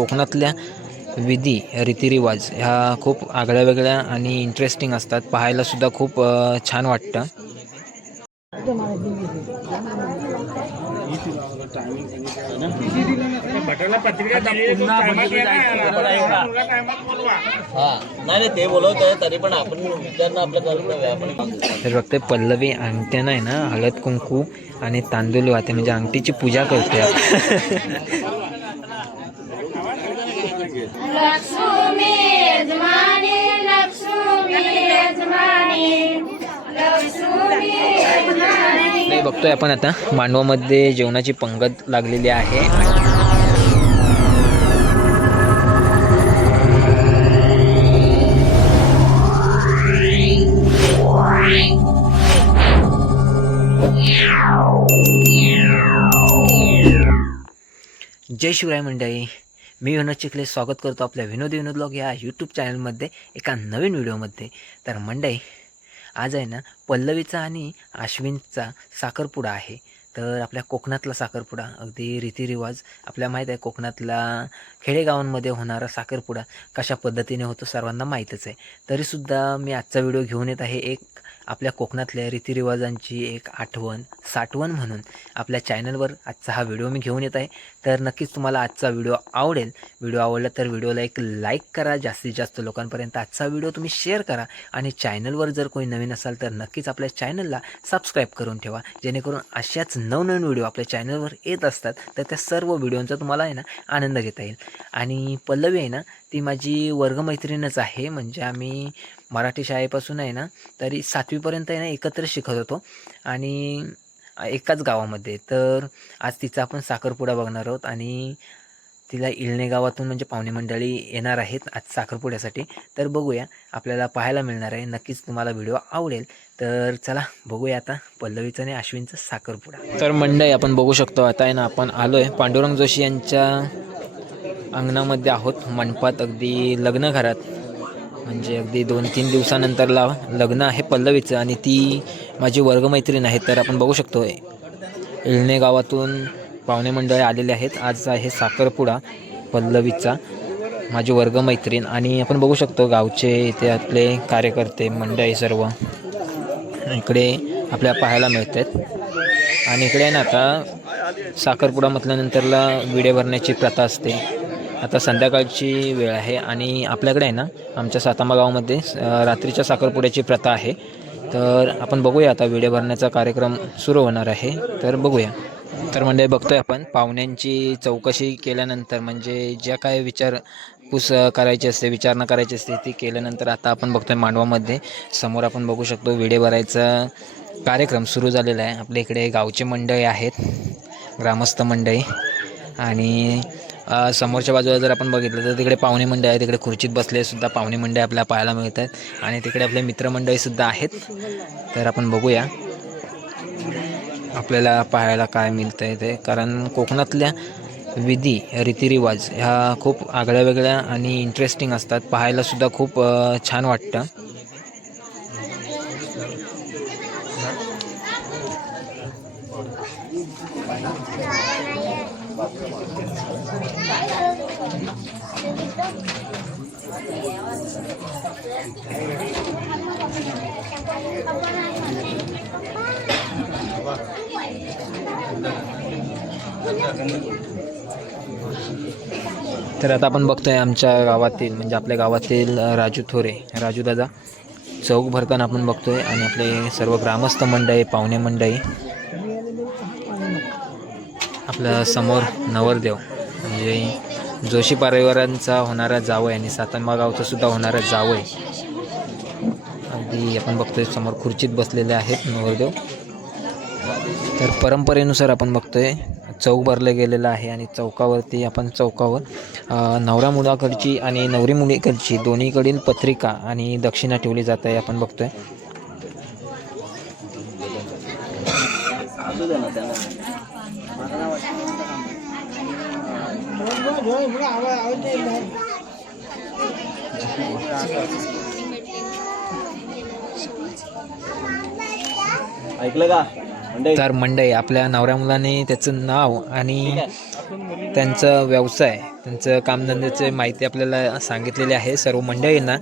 कोकणातल्या विधी रीतिरिवाज ह्या खूप आगळ्या वेगळ्या आणि इंटरेस्टिंग असतात. पाहायलासुद्धा खूप छान वाटतं. हा. नाही नाही ते तरी पण आपण तर बघते पल्लवी अंगठ्यानं आहे ना हळद कुंकू आणि तांदूळ वाहते म्हणजे अंगठीची पूजा करते. लक्ष्मी यजमानी लक्ष्मी यजमानी लक्ष्मी यजमानी. नाही बघतोय आपण आता मांडवामध्ये जेवणाची पंगत लागलेली आहे. जय शिवराय मंडळी. मी विनोद चिखले स्वागत करतो आपल्या विनोदी विनोद ब्लॉग या यूट्यूब चॅनलमध्ये एका नवीन व्हिडिओमध्ये तर मंडई आज आहे ना पल्लवीचा आणि आश्विनचा साखरपुडा आहे. तर आपल्या कोकणातला साखरपुडा अगदी रीतिरिवाज. आपल्या माहीत आहे कोकणातला खेडेगावांमध्ये होणारा साखरपुडा कशा पद्धतीने होतो सर्वांना माहीतच आहे. तरीसुद्धा मी आजचा व्हिडिओ घेऊन येत आहे एक आपल्या कोकणातल्या रीतिरिवाजांची एक आठवण साठवण म्हणून आपल्या चॅनलवर आजचा हा व्हिडिओ मी घेऊन येत आहे. तर नक्कीच तुम्हाला आजचा व्हिडिओ आवडेल. व्हिडिओ आवडला तर व्हिडिओला एक लाईक करा. जास्तीत जास्त लोकांपर्यंत आजचा व्हिडिओ तुम्ही शेअर करा. आणि चॅनलवर जर कोणी नवीन असाल तर नक्कीच आपल्या चॅनलला सबस्क्राईब करून ठेवा. जेणेकरून अशाच नवनवीन व्हिडिओ आपल्या चॅनलवर येत असतात तर त्या सर्व व्हिडिओंचा तुम्हाला आहे ना आनंद घेता येईल. आणि पल्लवी आहे ना ती माझी वर्गमैत्रीणच आहे. म्हणजे आम्ही मराठी शाळेपासून आहे ना तरी सातवीपर्यंत आहे ना एकत्र शिकत होतो. आणि एकाच गावामध्ये. तर आज तिचा आपण साखरपुडा बघणार आहोत आणि तिला इळणे गावातून म्हणजे पाहुणे मंडळी येणार आहेत आज साखरपुड्यासाठी. तर बघूया आपल्याला पाहायला मिळणार आहे. नक्कीच तुम्हाला व्हिडिओ आवडेल. तर चला बघूया आता पल्लवीचं आणि अश्विनचा साखरपुडा. तर मंडळी आपण बघू शकतो आता आहे ना आपण आलो आहे पांडुरंग जोशी यांच्या अंगणामध्ये आहोत. मंडपात अगदी लग्न घरात. म्हणजे अगदी दोन तीन दिवसानंतरला लग्न आहे पल्लवीचं आणि ती माझी वर्गमैत्रीण आहे. तर आपण बघू शकतो इळणे गावातून पाहुणे मंडळी आलेले आहेत. आज आहे साखरपुडा पल्लवीचा माझी वर्गमैत्रीण. आणि आपण बघू शकतो गावचे इथे आपले कार्यकर्ते मंडळी सर्व इकडे आपल्या पाहायला मिळत आहेत आणि इकडे आहे ना आता साखरपुडा म्हटल्यानंतरला विडे भरण्याची प्रथा असते. आता संध्याकाळची वेळ आहे आणि आपल्याकडे आहे ना आमच्या सातांबा गावामध्ये रात्रीच्या साखरपुड्याची प्रथा आहे. तर आपण बघूया आता विडे भरण्याचा कार्यक्रम सुरू होणार आहे. तर बघूया. तर म्हणजे बघतोय आपण पाहुण्यांची चौकशी केल्यानंतर म्हणजे ज्या काय विचार पूस करायची असते विचारणा करायची असते ती केल्यानंतर आता आपण बघतोय मांडवामध्ये. समोर आपण बघू शकतो विडे भरायचा कार्यक्रम सुरू झालेला आहे. आपल्या इकडे गावचे मंडळी आहेत ग्रामस्थ मंडळी. आणि समोरच्या बाजूला जर आपण बघितलं तर तिकडे पाहुणे मंडळी आहे तिकडे खुर्चीत बसले सुद्धा पाहुणे मंडळी आपल्याला पाहायला मिळत आहेत आणि तिकडे आपले मित्रमंडळीसुद्धा आहेत. तर आपण बघूया आपल्याला पाहायला काय मिळतं आहे ते. कारण कोकणातल्या विधी रीतिरिवाज ह्या खूप आगळ्या वेगळ्या आणि इंटरेस्टिंग असतात. पाहायलासुद्धा खूप छान वाटतं. तर आता आपण बघतोय आमच्या गावातील म्हणजे आपल्या गावातील राजू थोरे राजू दादा. चौक भरताना आपण बघतोय आणि आपले सर्व ग्रामस्थ मंडळी पाहुणे मंडळी. आपल्यासमोर नवरदेव. म्हणजे जोशी परिवारांचा होणारा जावय आणि सातन गावचा सुद्धा होणारा जावय अगदी आपण बघतोय समोर खुर्चीत बसलेले आहेत नवरदेव. तर परंपरेनुसार आपण बघतोय चौक भरलं गेलेलं आहे आणि चौकावरती आपण चौकावर नवरा मुलाकडची आणि नवरी मुलीकडची दोन्हीकडील पत्रिका आणि दक्षिणा ठेवली जात आहे आपण बघतोय असू दे ना त्यांना ऐकलं का? मंडई. तर मंडई आपल्या नवऱ्या मुलाने त्याचं नाव आणि त्यांचं व्यवसाय त्यांचं कामधंद्याचे माहिती आपल्याला सांगितलेली आहे. सर्व मंडळींना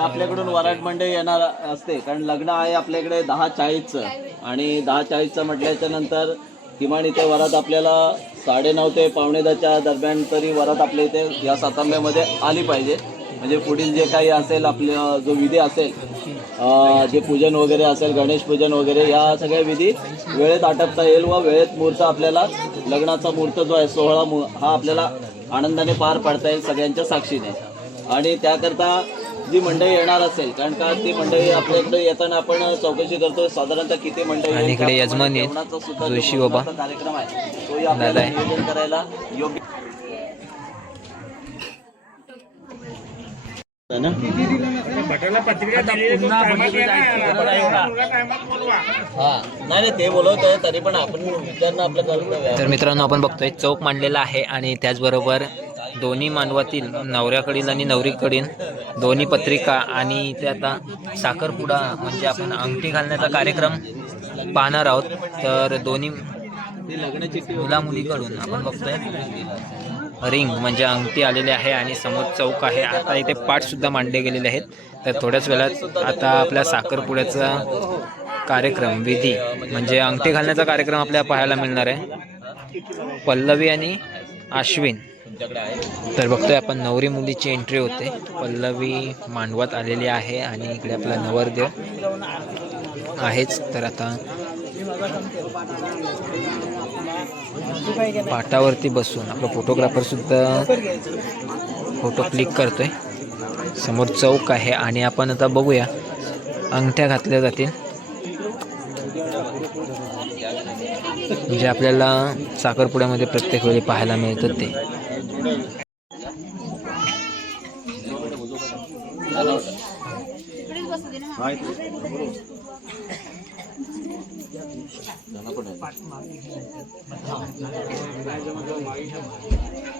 आपल्याकडून वराट मंडई येणार असते. कारण लग्न आहे आपल्याकडे दहा चाळीसचं. आणि दहा चाळीसचं म्हटल्याच्या नंतर किमान इथे वरात आपल्याला साडेनऊ ते पावणे दहाच्या दरम्यान तरी वरात आपल्या इथे या सातांब्यामध्ये आली पाहिजे. म्हणजे पुढील जे काही असेल आपल्या जो विधी असेल जे पूजन वगैरे असेल गणेश पूजन वगैरे या सगळ्या विधी वेळेत आटपता येईल व वेळेत मुहूर्त आपल्याला लग्नाचा मुहूर्त जो आहे सोहळा हा आपल्याला आनंदाने पार पाडता येईल सगळ्यांच्या साक्षीने. आणि त्याकरता जी मंडळी येणार असेल कारण का ती मंडळी आपल्याकडे येताना आपण चौकशी करतो साधारणतः किती मंडळी आणि इकडे यजमान जेवणाचा सुद्धा जो जोशी बाबा. कार्यक्रम आहे तोही आपल्याला दादा आहे. नियोजन करायला योग्य ना? हा नाही नाही ते बोलवत आहे तरी पण आपण विचारणं आपलं कर्तव्य तर मित्रांनो आपण बघतोय चौक मांडलेला आहे आणि त्याचबरोबर दोन्ही मानवातील नवऱ्याकडील आणि नवरीकडील दोन्ही पत्रिका आणि इथे आता साखरपुडा म्हणजे आपण अंगठी घालण्याचा कार्यक्रम पाहणार आहोत. तर दोन्ही मुला मुलीकडून आपण बघतोय. रिंग म्हणजे अंगठी आलेली आहे आणि समोर चौक आहे. आता इथे पाठ सुद्धा मांडले गेलेले आहेत. तर थोड्याच वेळात आता आपल्या साखरपुड्याचा कार्यक्रम विधी म्हणजे अंगठी घालण्याचा कार्यक्रम आपल्याला पाहायला मिळणार आहे. पल्लवी आणि अश्विन. तर बघतोय आपण नवरी मुलीची एंट्री होते. पल्लवी मांडवात आलेली आहे आणि इकडे आपला नवरदेव आहेच. तर आता पाटावरती बसून आपला फोटोग्राफर सुद्धा फोटो क्लिक करतोय. समोर चौक आहे आणि आपण आता बघूया. अंगठ्या घातल्या जातील. म्हणजे आपल्याला साखरपुड्यामध्ये प्रत्येक वेळी पाहायला मिळतं ते.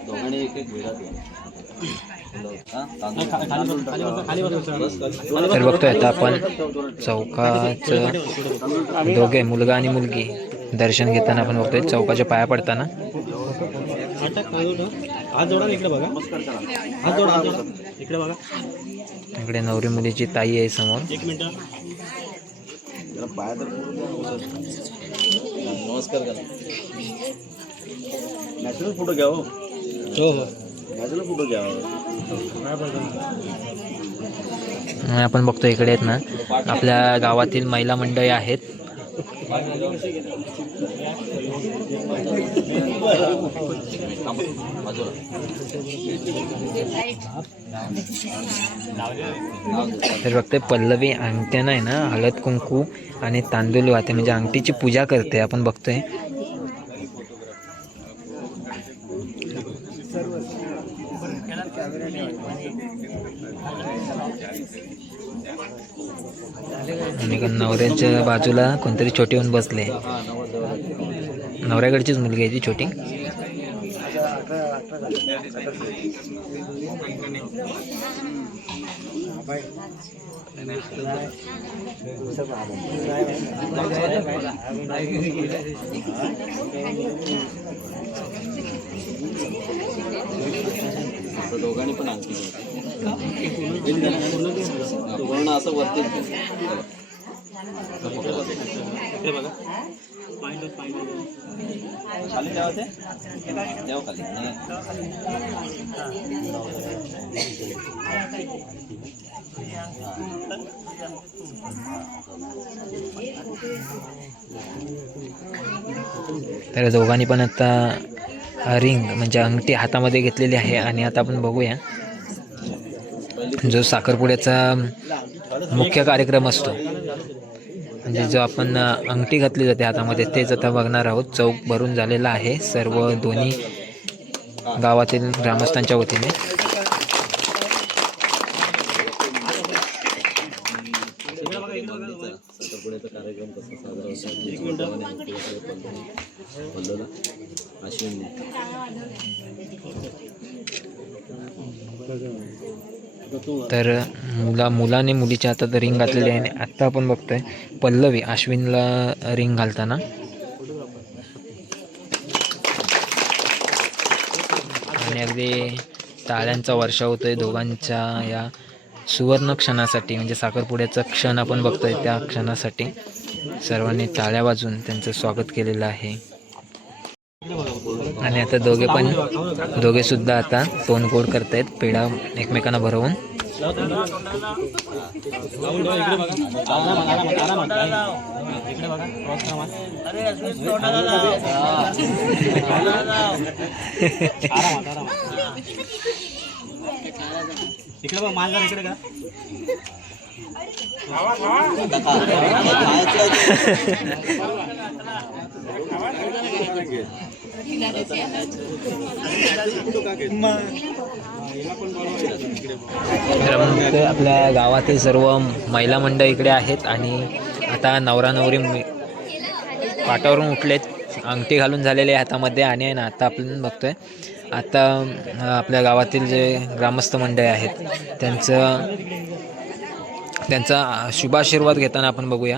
दोघांनी एक एक वेळा तर बघतोय आता आपण चौकाचं दोघे मुलगा आणि मुलगी. दर्शन घेताना आपण बघतोय चौकाच्या पाया पडताना. हात जोडा ना इकडे बघा. हात जोडा हात जोडा. इकडे बघा. इकडे नवरी मुलीची ताई आहे समोर. एक मिनिट. नमस्कार करा. नॅचरल फोटो घ्या हो. हो हो. नॅचरल फोटो घ्या. आपण बघतो इकडे आहेत ना. आपल्या गावातील महिला मंडळी आहेत. तर बघतोय पल्लवी अंगठ्यानं आहे ना हळद कुंकू आणि तांदूळ वाहते म्हणजे अंगठीची पूजा करते आपण बघतोय. आणि नवऱ्याच्या बाजूला कोणतरी छोटी होऊन बसले. नवऱ्याकडचीच मुलगी आहे ती छोटी. दोघांनी पण आणखी असं वरती बघा खाली ते. तर दोघांनी पण आता रिंग म्हणजे अंगठी हातामध्ये घेतलेली आहे आणि आता आपण बघूया. जो साखरपुड्याचा मुख्य कार्यक्रम असतो. म्हणजे जो आपण अंगठी घातली जाते हातामध्ये तेच आता बघणार आहोत. चौक भरून झालेला आहे सर्व दोन्ही गावातील ग्रामस्थांच्या वतीने साखरपुड्याचा कार्यक्रम कसा साजरा होता पल्लवला अश्विन तर मुला मुलाने मुलीच्या हातात रिंग घातलेली आहे आणि आत्ता आपण बघतोय पल्लवी अश्विनला रिंग घालताना. आणि अगदी टाळ्यांचा वर्षा होतोय दोघांच्या या सुवर्ण क्षणासाठी म्हणजे साखरपुड्याचा क्षण आपण बघतोय त्या क्षणासाठी. सर्वांनी टाळ्या वाजून त्यांचं स्वागत केलेलं आहे. आणि आता दोघे पण दोघे सुद्धा आता तोंडगोड करतायत पेढा एकमेकांना भरवून. इकडे बघा. आरामात, आरामात, इकडे बघा क्रॉस करा इकडे बघ मान जरा इकडे का तर आपल्या गावातील सर्व महिला मंडळ इकडे आहेत आणि आता नवरा नवरी पाटावरून उठलेत. अंगठी घालून झालेले हातामध्ये आणि ना आता आपण बघतोय. आता आपल्या गावातील जे ग्रामस्थ मंडळ आहेत त्यांचं त्यांचा शुभाशीर्वाद घेताना आपण बघूया.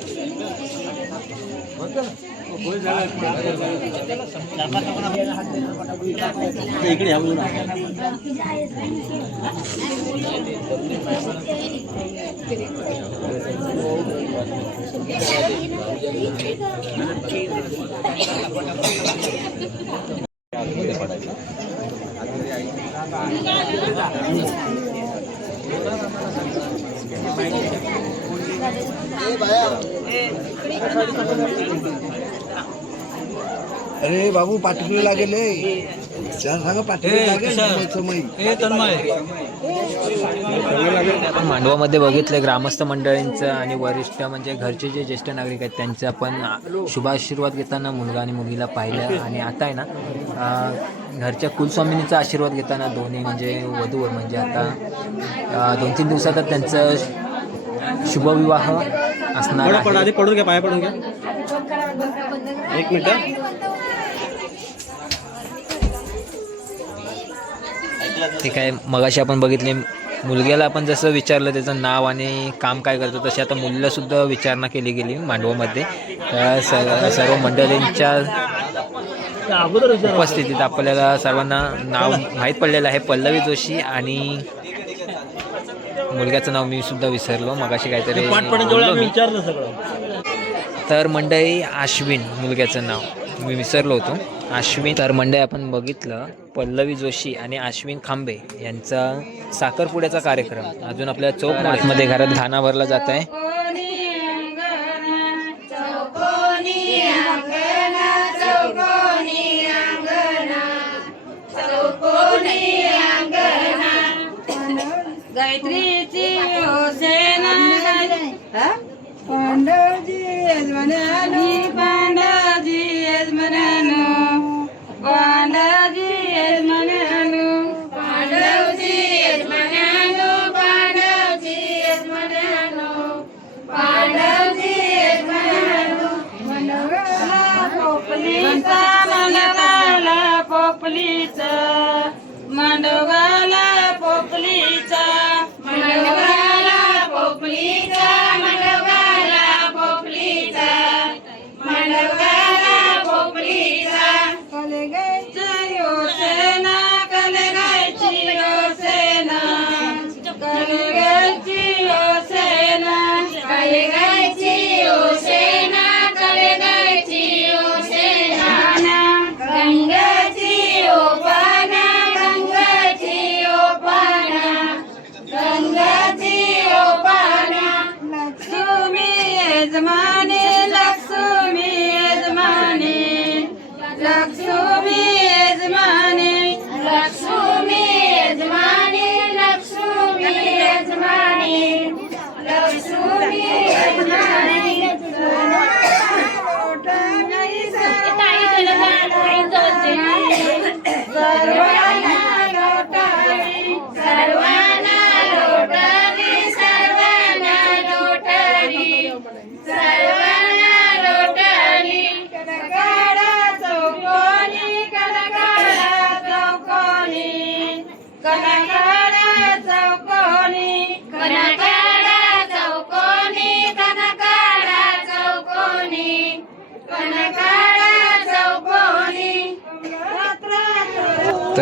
इकडे अरे बाबू पाठीपुरी लागेल सांगा लागेल आपण मांडवामध्ये बघितले ग्रामस्थ मंडळींचं आणि वरिष्ठ म्हणजे घरचे जे ज्येष्ठ नागरिक आहेत त्यांचं आपण शुभाशीर्वाद घेताना मुलगा आणि मुलीला पाहिलं. आणि आता आहे ना घरच्या कुलस्वामिनीचा आशीर्वाद घेताना दोन्ही म्हणजे वधूवर म्हणजे आता दोन तीन दिवसातच त्यांचं शुभविवाह असणार पडून घ्या पाया पडून घ्या. एक मिनिट. ठीक आहे मगाशी आपण बघितले मुलग्याला आपण जसं विचारलं त्याचं नाव आणि काम काय करतो तशी आता मुलीला सुद्धा विचारणा केली गेली मांडवामध्ये. स- सर्व मंडळींच्या उपस्थितीत आपल्याला सर्वांना नाव माहीत पडलेलं आहे. पल्लवी जोशी आणि मुलग्याचं नाव मी सुद्धा विसरलो. मगाशी काहीतरी. विचारलं सगळं. तर मंडळी आश्विन मुलग्याचं नाव मी विसरलो होतो. आश्विन तर मंडळी आपण बघितलं पल्लवी जोशी आणि आश्विन खांबे यांचा साखरपुड्याचा कार्यक्रम. अजून आपल्या चौक आतमध्ये घरात घाणा भरला जात आहे गायत्रीची deserve.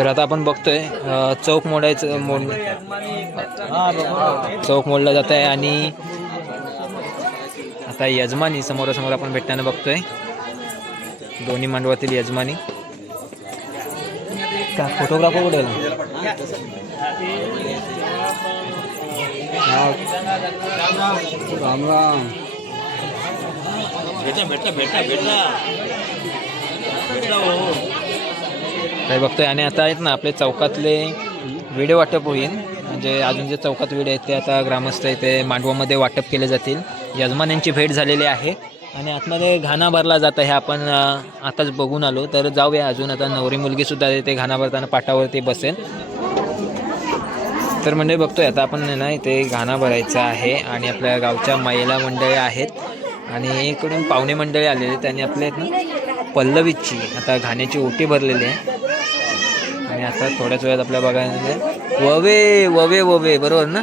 तर आता आपण बघतोय चौक मोडायचं मोड चौक मोडला जात आहे आणि आता यजमानी समोरासमोर आपण भेटताना बघतोय. दोन्ही मांडवातील यजमानी. का फोटोग्राफर कुठे राम राम भेटा भेटा भेटा भेटा. भेटा हो. तर बघतोय. आणि आता आहेत ना आपले चौकातले विडे वाटप होईल. म्हणजे अजून जे चौकात विडे आहेत ते आता ग्रामस्थ इथे मांडवामध्ये वाटप केले जातील. यजमान्यांची भेट झालेली आहे. आणि आतमध्ये घाणा भरला जात आहे. आपण आताच बघून आलो. तर जाऊया अजून. आता नवरी मुलगीसुद्धा इथे घाणा भरताना पाटावरती बसेल. तर म्हणजे बघतोय आता आपण ना इथे घाणा भरायचा आहे. आणि आपल्या गावच्या महिला मंडळी आहेत. आणि इकडून पाहुणे मंडळी आलेले त्यांनी आपल्या आहेत ना पल्लवीची. आता घाण्याची ओटी भरलेली आहे. आणि आता थोड्याच वेळात आपल्या बघायला. ववे ववे ववे बरोबर ना?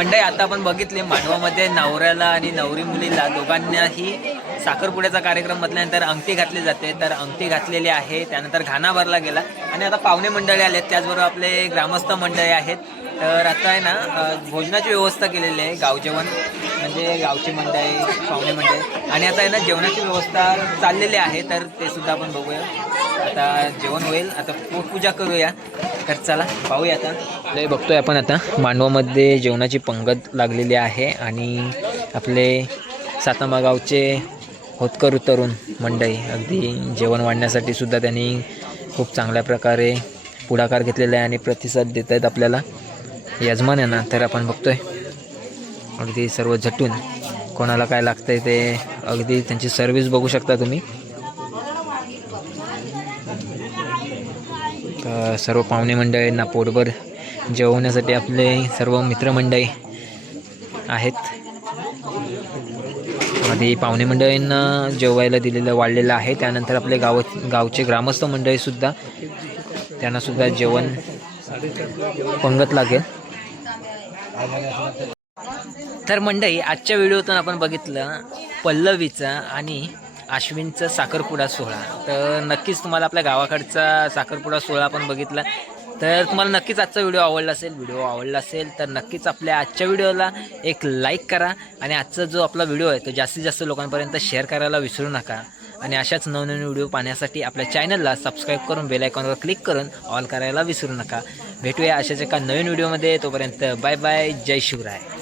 मंडई मंडळी आता आपण बघितले मांडवामध्ये नवऱ्याला आणि नवरी मुलीला दोघांनाही साखरपुड्याचा कार्यक्रम म्हटल्यानंतर अंगठी घातली जाते. तर अंगठी घातलेली आहे त्यानंतर घाणा भरला गेला. आणि आता पाहुणे मंडळी आले त्याचबरोबर आपले ग्रामस्थ मंडळी आहेत. तर आता आहे ना भोजनाची व्यवस्था केलेली आहे गावजेवण म्हणजे गावची मंडळी पाहुणे मंडळी आणि आता आहे ना जेवणाची व्यवस्था चाललेली आहे तर ते सुद्धा आपण बघूया. आता जेवण होईल आता पूजा करूया. तर चला पाहूया आता. आपले बघतोय आपण आता. मांडवामध्ये जेवणाची पंगत लागलेली आहे आणि आपले सातामा गावचे होतकर तरुण मंडळी अगदी जेवण वाढण्यासाठी सुद्धा त्यांनी खूप चांगल्या प्रकारे पुढाकार घेतलेला आहे आणि प्रतिसाद देत आहेत आपल्याला. यजमान आहे ना तर आपण बघतोय. अगदी सर्व झटून कोणाला काय लागतंय ते अगदी त्यांची सर्व्हिस बघू शकता तुम्ही. तर सर्व पाहुणे मंडळींना पोटभर जेवण्यासाठी आपले सर्व मित्रमंडळी आहेत. आधी पाहुणे मंडळींना जेवायला दिलेलं वाढलेलं आहे. त्यानंतर आपले गाव गावचे ग्रामस्थ मंडळीसुद्धा त्यांनासुद्धा जेवण पंगत लागेल. तर मंडई आजच्या व्हिडिओतून आपण बघितलं पल्लवीचा आणि अश्विनचा साखरपुडा सोहळा. तर नक्कीच तुम्हाला आपल्या गावाकडचा साखरपुडा सोहळा आपण बघितला. तर तुम्हाला नक्कीच आजचा व्हिडिओ आवडला असेल व्हिडिओ आवडला असेल तर नक्कीच आपल्या आजच्या व्हिडिओला एक लाईक करा. आणि आजचा जो आपला व्हिडिओ आहे तो जास्तीत जास्त लोकांपर्यंत शेअर करायला विसरू नका. आणि अशाच नवनवीन व्हिडिओ पाहण्यासाठी आपल्या चॅनलला सबस्क्राईब करून बेल आयकॉनवर क्लिक करून ऑल करायला विसरू नका. भेटूया अशाच एका नवीन व्हिडिओमध्ये. तोपर्यंत बाय बाय. जय शिवराय.